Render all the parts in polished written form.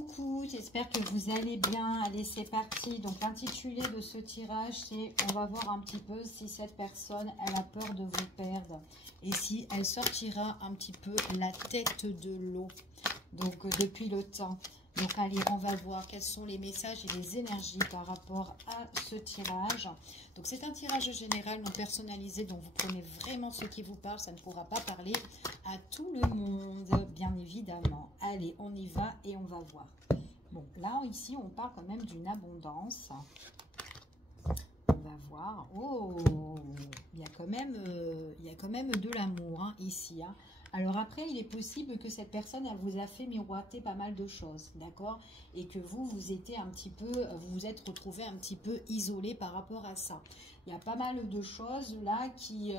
Coucou, j'espère que vous allez bien. Allez, c'est parti. Donc, l'intitulé de ce tirage, c'est on va voir un petit peu si cette personne, elle a peur de vous perdre. Et si elle sortira un petit peu la tête de l'eau. Donc, depuis le temps. Donc, allez, on va voir quels sont les messages et les énergies par rapport à ce tirage. Donc, c'est un tirage général non personnalisé. Donc, vous prenez vraiment ce qui vous parle. Ça ne pourra pas parler à tout le monde, bien évidemment. Allez, on y va et on va voir. Bon, là, ici, on parle quand même d'une abondance. On va voir. Oh, il y a quand même de l'amour hein, ici. Hein. Alors après, il est possible que cette personne, elle vous a fait miroiter pas mal de choses, d'accord? Et que vous étiez un petit peu, vous vous êtes retrouvé un petit peu isolé par rapport à ça. Il y a pas mal de choses là qui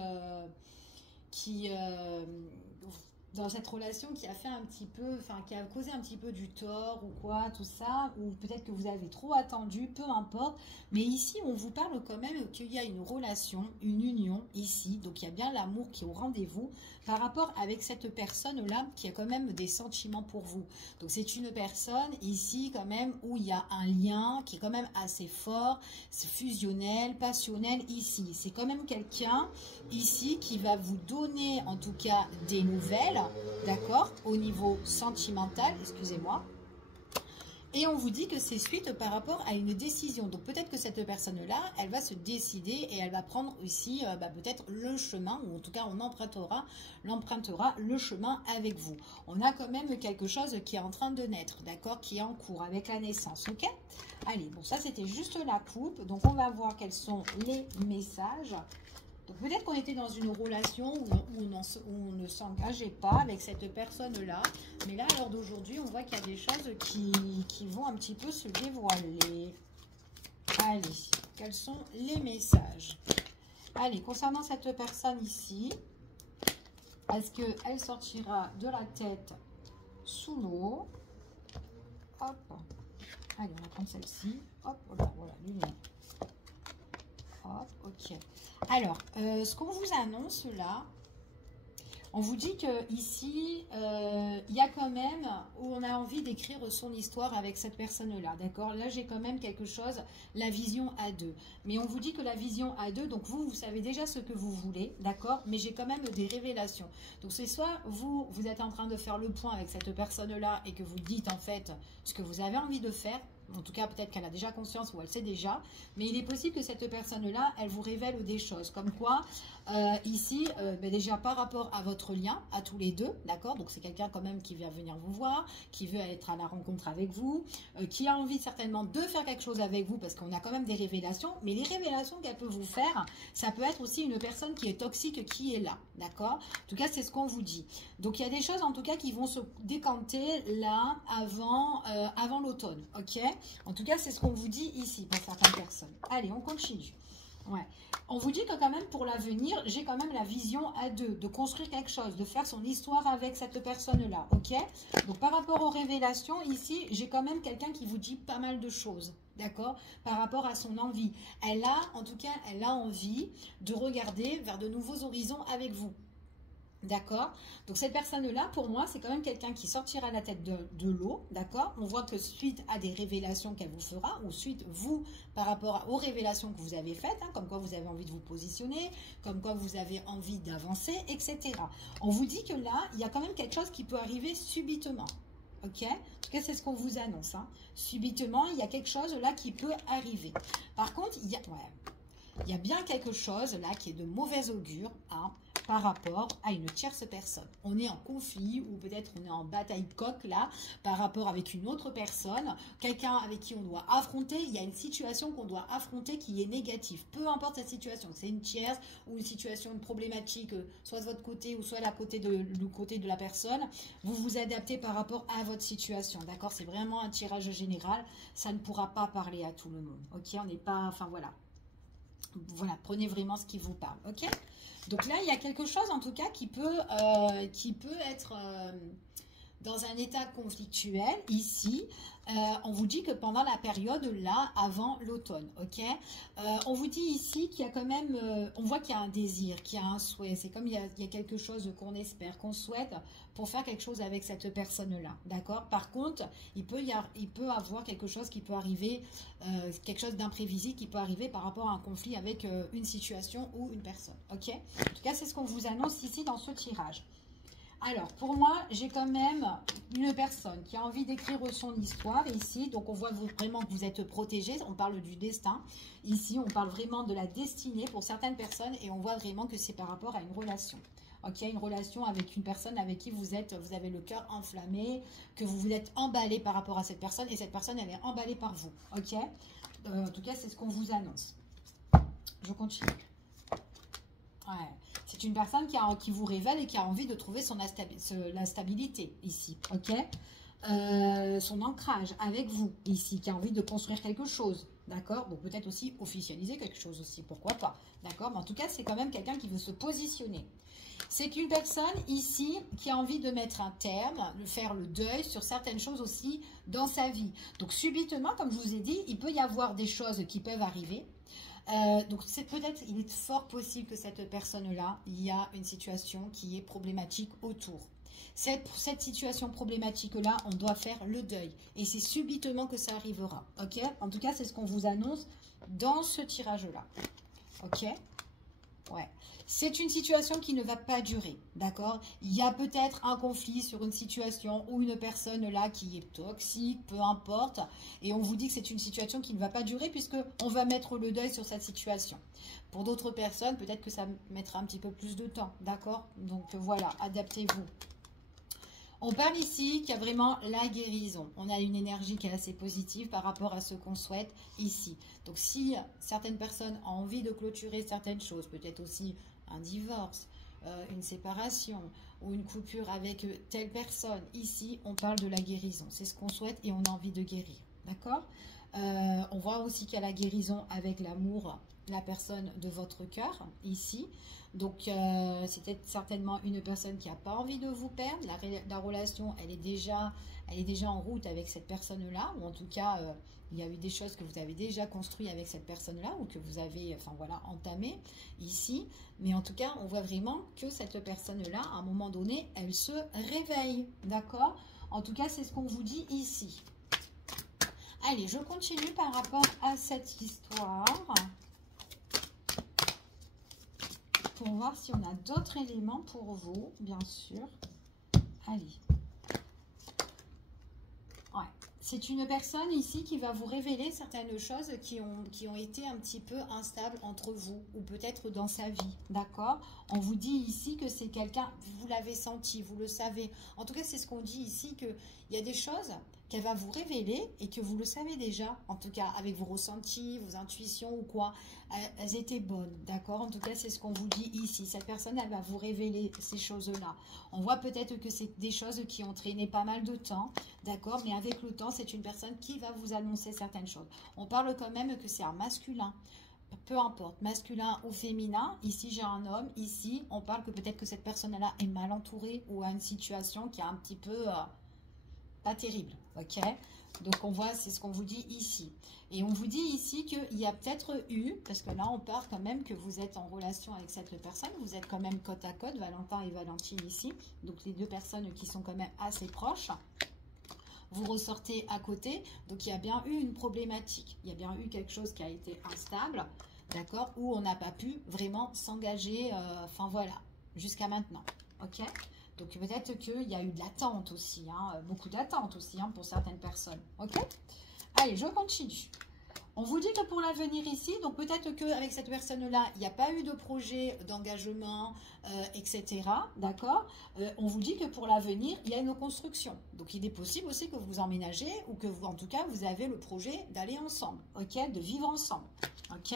dans cette relation qui a fait un petit peu, enfin qui a causé un petit peu du tort ou quoi, tout ça, ou peut-être que vous avez trop attendu, peu importe. Mais ici, on vous parle quand même qu'il y a une relation, une union ici. Donc, il y a bien l'amour qui est au rendez-vous par rapport avec cette personne-là qui a quand même des sentiments pour vous. Donc, c'est une personne ici quand même où il y a un lien qui est quand même assez fort, c'est fusionnel, passionnel ici. C'est quand même quelqu'un ici qui va vous donner en tout cas des nouvelles. D'accord, au niveau sentimental, excusez-moi. Et on vous dit que c'est suite par rapport à une décision. Donc peut-être que cette personne-là, elle va se décider et elle va prendre aussi peut-être le chemin, ou en tout cas on empruntera le chemin avec vous. On a quand même quelque chose qui est en train de naître, d'accord, qui est en cours avec la naissance, ok? Allez, bon ça c'était juste la coupe. Donc on va voir quels sont les messages. Peut-être qu'on était dans une relation où on ne s'engageait pas avec cette personne-là. Mais là, à l'heure d'aujourd'hui, on voit qu'il y a des choses qui vont un petit peu se dévoiler. Allez, quels sont les messages? Allez, concernant cette personne ici, est-ce qu'elle sortira de la tête sous l'eau? Hop. Allez, on va prendre celle-ci. Hop, voilà, lumière. Hop, ok. Alors, ce qu'on vous annonce là, on vous dit que ici, il y a quand même où on a envie d'écrire son histoire avec cette personne-là, d'accord? Là, j'ai quand même quelque chose, la vision à deux. Mais on vous dit que la vision à deux, donc vous savez déjà ce que vous voulez, d'accord? Mais j'ai quand même des révélations. Donc, c'est soit vous êtes en train de faire le point avec cette personne-là et que vous dites en fait ce que vous avez envie de faire. En tout cas, peut-être qu'elle a déjà conscience ou elle sait déjà. Mais il est possible que cette personne-là, elle vous révèle des choses. Comme quoi, ici, déjà par rapport à votre lien, à tous les deux, d'accord? Donc, c'est quelqu'un quand même qui vient venir vous voir, qui veut être à la rencontre avec vous, qui a envie certainement de faire quelque chose avec vous parce qu'on a quand même des révélations. Mais les révélations qu'elle peut vous faire, ça peut être aussi une personne qui est toxique qui est là, d'accord? En tout cas, c'est ce qu'on vous dit. Donc, il y a des choses en tout cas qui vont se décanter là avant l'automne, ok? En tout cas, c'est ce qu'on vous dit ici pour certaines personnes. Allez, on continue. Ouais. On vous dit que quand même pour l'avenir, j'ai quand même la vision à deux, de construire quelque chose, de faire son histoire avec cette personne-là, ok? Donc par rapport aux révélations, ici, j'ai quand même quelqu'un qui vous dit pas mal de choses, d'accord? Par rapport à son envie. Elle a, en tout cas, elle a envie de regarder vers de nouveaux horizons avec vous. D'accord? Donc cette personne-là, pour moi, c'est quand même quelqu'un qui sortira la tête de l'eau, d'accord? On voit que suite à des révélations qu'elle vous fera, ou suite, vous, par rapport aux révélations que vous avez faites, hein, comme quoi vous avez envie de vous positionner, comme quoi vous avez envie d'avancer, etc. On vous dit que là, il y a quand même quelque chose qui peut arriver subitement. Ok? En tout cas, c'est ce qu'on vous annonce. Hein. Subitement, il y a quelque chose là qui peut arriver. Par contre, il y a bien quelque chose là qui est de mauvais augure, hein, par rapport à une tierce personne. On est en conflit ou peut-être on est en bataille de coq là par rapport avec une autre personne, quelqu'un avec qui on doit affronter, il y a une situation qu'on doit affronter qui est négative. Peu importe cette situation, c'est une tierce ou une situation, une problématique, soit de votre côté ou soit du côté de la personne, vous vous adaptez par rapport à votre situation, d'accord? C'est vraiment un tirage général, ça ne pourra pas parler à tout le monde, ok? On n'est pas, enfin voilà. Voilà, prenez vraiment ce qui vous parle, ok? Donc là, il y a quelque chose en tout cas qui peut être dans un état conflictuel, ici, on vous dit que pendant la période là, avant l'automne, ok, on vous dit ici qu'il y a quand même, on voit qu'il y a un désir, qu'il y a un souhait, c'est comme il y a quelque chose qu'on espère, qu'on souhaite pour faire quelque chose avec cette personne-là, d'accord. Par contre, il peut avoir quelque chose qui peut arriver, quelque chose d'imprévisible qui peut arriver par rapport à un conflit avec une situation ou une personne, ok. En tout cas, c'est ce qu'on vous annonce ici dans ce tirage. Alors, pour moi, j'ai quand même une personne qui a envie d'écrire son histoire ici. Donc, on voit vraiment que vous êtes protégé. On parle du destin. Ici, on parle vraiment de la destinée pour certaines personnes. Et on voit vraiment que c'est par rapport à une relation. Ok, une relation avec une personne avec qui vous avez le cœur enflammé, que vous vous êtes emballé par rapport à cette personne. Et cette personne, elle est emballée par vous. Ok, en tout cas, c'est ce qu'on vous annonce. Je continue. Ouais. C'est une personne qui vous révèle et qui a envie de trouver la stabilité ici, ok, son ancrage avec vous ici, qui a envie de construire quelque chose, d'accord. Bon, peut-être aussi officialiser quelque chose aussi, pourquoi pas, d'accord. Mais en tout cas, c'est quand même quelqu'un qui veut se positionner. C'est une personne ici qui a envie de mettre un terme, de faire le deuil sur certaines choses aussi dans sa vie. Donc subitement, comme je vous ai dit, il peut y avoir des choses qui peuvent arriver. Donc c'est peut-être, il est fort possible que cette personne-là, il y a une situation qui est problématique autour. Cette situation problématique-là, on doit faire le deuil. Et c'est subitement que ça arrivera. Ok? En tout cas, c'est ce qu'on vous annonce dans ce tirage-là. Ok? Ouais. C'est une situation qui ne va pas durer, d'accord? Il y a peut-être un conflit sur une situation ou une personne là qui est toxique, peu importe. Et on vous dit que c'est une situation qui ne va pas durer puisque on va mettre le deuil sur cette situation. Pour d'autres personnes, peut-être que ça mettra un petit peu plus de temps, d'accord? Donc voilà, adaptez-vous. On parle ici qu'il y a vraiment la guérison. On a une énergie qui est assez positive par rapport à ce qu'on souhaite ici. Donc si certaines personnes ont envie de clôturer certaines choses, peut-être aussi un divorce, une séparation ou une coupure avec telle personne, ici on parle de la guérison. C'est ce qu'on souhaite et on a envie de guérir. D'accord? On voit aussi qu'il y a la guérison avec l'amour, la personne de votre cœur ici. Donc, c'est certainement une personne qui n'a pas envie de vous perdre. La relation, elle est déjà en route avec cette personne-là. Ou en tout cas, il y a eu des choses que vous avez déjà construites avec cette personne-là ou que vous avez, enfin voilà, entamées ici. Mais en tout cas, on voit vraiment que cette personne-là, à un moment donné, elle se réveille. D'accord? En tout cas, c'est ce qu'on vous dit ici. Allez, je continue par rapport à cette histoire. Pour voir si on a d'autres éléments pour vous, bien sûr. Allez. Ouais. C'est une personne ici qui va vous révéler certaines choses qui ont été un petit peu instables entre vous ou peut-être dans sa vie, d'accord? On vous dit ici que c'est quelqu'un, vous l'avez senti, vous le savez. En tout cas, c'est ce qu'on dit ici, qu'il y a des choses qu'elle va vous révéler et que vous le savez déjà, en tout cas avec vos ressentis, vos intuitions ou quoi, elles étaient bonnes, d'accord? En tout cas, c'est ce qu'on vous dit ici. Cette personne, elle va vous révéler ces choses-là. On voit peut-être que c'est des choses qui ont traîné pas mal de temps, d'accord? Mais avec le temps, c'est une personne qui va vous annoncer certaines choses. On parle quand même que c'est un masculin. Peu importe, masculin ou féminin, ici j'ai un homme, ici on parle que peut-être que cette personne-là est mal entourée ou a une situation qui est un petit peu pas terrible, ok? Donc on voit, c'est ce qu'on vous dit ici. Et on vous dit ici qu'il y a peut-être eu, parce que là on parle quand même que vous êtes en relation avec cette personne, vous êtes quand même côte à côte, Valentin et Valentine ici, donc les deux personnes qui sont quand même assez proches. Vous ressortez à côté, donc il y a bien eu une problématique, il y a bien eu quelque chose qui a été instable, d'accord, où on n'a pas pu vraiment s'engager, enfin voilà, jusqu'à maintenant, ok? Donc peut-être qu'il y a eu de l'attente aussi, hein, beaucoup d'attente aussi hein, pour certaines personnes, ok? Allez, je continue. On vous dit que pour l'avenir ici, donc peut-être qu'avec cette personne-là, il n'y a pas eu de projet d'engagement, etc. D'accord? On vous dit que pour l'avenir, il y a une construction. Donc il est possible aussi que vous emménagez ou que vous, en tout cas, vous avez le projet d'aller ensemble, ok? De vivre ensemble, ok?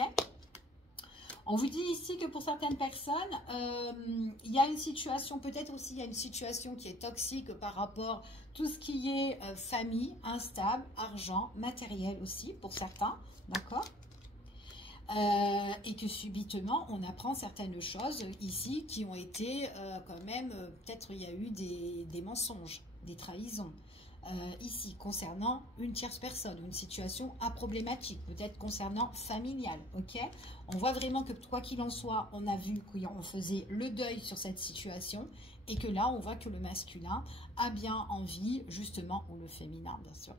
On vous dit ici que pour certaines personnes, il y a une situation, peut-être aussi il y a une situation qui est toxique par rapport à tout ce qui est famille, instable, argent, matériel aussi pour certains, d'accord? Et que subitement, on apprend certaines choses ici qui ont été quand même, peut-être il y a eu des mensonges, des trahisons. Ici, concernant une tierce personne, une situation à problématique, peut-être concernant familial, ok? On voit vraiment que quoi qu'il en soit, on a vu qu'on faisait le deuil sur cette situation et que là, on voit que le masculin a bien envie, justement, ou le féminin, bien sûr,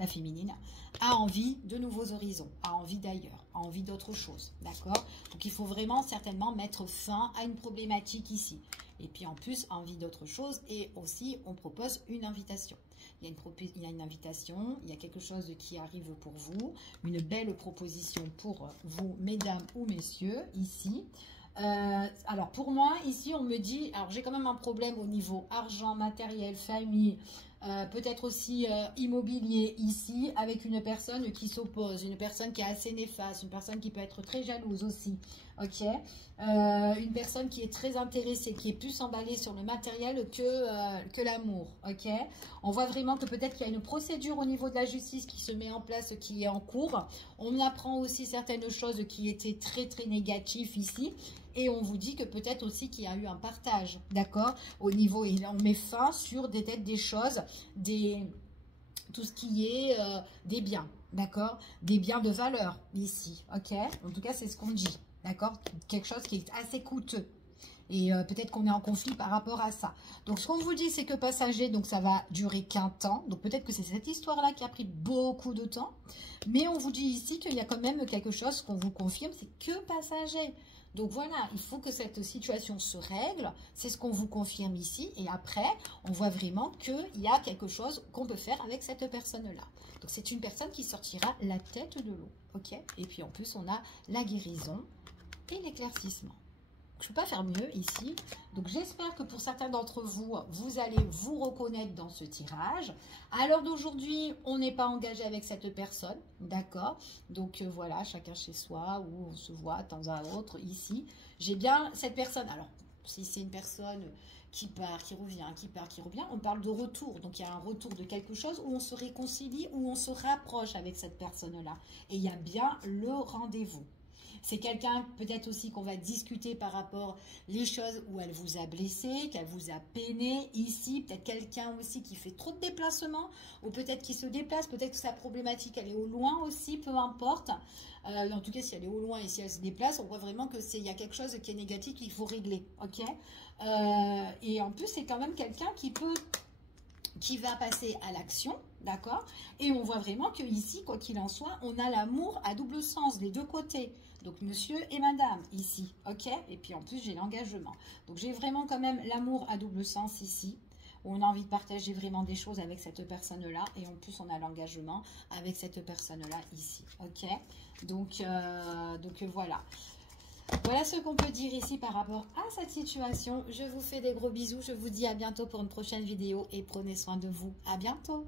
la féminine, a envie de nouveaux horizons, a envie d'ailleurs, a envie d'autre chose, d'accord? Donc, il faut vraiment certainement mettre fin à une problématique ici. Et puis, en plus, envie d'autre chose et aussi, on propose une invitation. Il y a une invitation, il y a quelque chose qui arrive pour vous, une belle proposition pour vous, mesdames ou messieurs, ici. Alors, pour moi, ici, on me dit, alors j'ai quand même un problème au niveau argent, matériel, famille, peut-être aussi immobilier ici, avec une personne qui s'oppose, une personne qui est assez néfaste, une personne qui peut être très jalouse aussi, ok, une personne qui est très intéressée, qui est plus emballée sur le matériel que l'amour, ok. On voit vraiment que peut-être qu'il y a une procédure au niveau de la justice qui se met en place, qui est en cours. On apprend aussi certaines choses qui étaient très très négatives ici. Et on vous dit que peut-être aussi qu'il y a eu un partage, d'accord? Au niveau, et on met fin sur des choses, tout ce qui est des biens, d'accord? Des biens de valeur ici, ok? En tout cas, c'est ce qu'on dit, d'accord? Quelque chose qui est assez coûteux. Et peut-être qu'on est en conflit par rapport à ça. Donc, ce qu'on vous dit, c'est que passager, donc ça va durer qu'un temps. Donc, peut-être que c'est cette histoire-là qui a pris beaucoup de temps. Mais on vous dit ici qu'il y a quand même quelque chose qu'on vous confirme, c'est que passager. Donc voilà, il faut que cette situation se règle, c'est ce qu'on vous confirme ici, et après, on voit vraiment qu'il y a quelque chose qu'on peut faire avec cette personne-là. Donc c'est une personne qui sortira la tête de l'eau, ok? Et puis en plus, on a la guérison et l'éclaircissement. Je ne peux pas faire mieux ici. Donc, j'espère que pour certains d'entre vous, vous allez vous reconnaître dans ce tirage. À l'heure d'aujourd'hui, on n'est pas engagé avec cette personne, d'accord? Donc, voilà, chacun chez soi, où on se voit de temps à autre, ici. J'ai bien cette personne. Alors, si c'est une personne qui part, qui revient, qui part, qui revient, on parle de retour. Donc, il y a un retour de quelque chose où on se réconcilie, où on se rapproche avec cette personne-là. Et il y a bien le rendez-vous. C'est quelqu'un peut-être aussi qu'on va discuter par rapport les choses où elle vous a blessé, qu'elle vous a peiné ici. Peut-être quelqu'un aussi qui fait trop de déplacements ou peut-être qui se déplace. Peut-être que sa problématique, elle est au loin aussi, peu importe. En tout cas, si elle est au loin et si elle se déplace, on voit vraiment qu'il y a quelque chose qui est négatif qu'il faut régler. Ok, et en plus, c'est quand même quelqu'un qui va passer à l'action, d'accord? Et on voit vraiment que ici, quoi qu'il en soit, on a l'amour à double sens des deux côtés. Donc, monsieur et madame, ici, ok? Et puis, en plus, j'ai l'engagement. Donc, j'ai vraiment quand même l'amour à double sens ici, où on a envie de partager vraiment des choses avec cette personne-là. Et en plus, on a l'engagement avec cette personne-là ici, ok? Donc voilà. Voilà ce qu'on peut dire ici par rapport à cette situation. Je vous fais des gros bisous. Je vous dis à bientôt pour une prochaine vidéo et prenez soin de vous. À bientôt.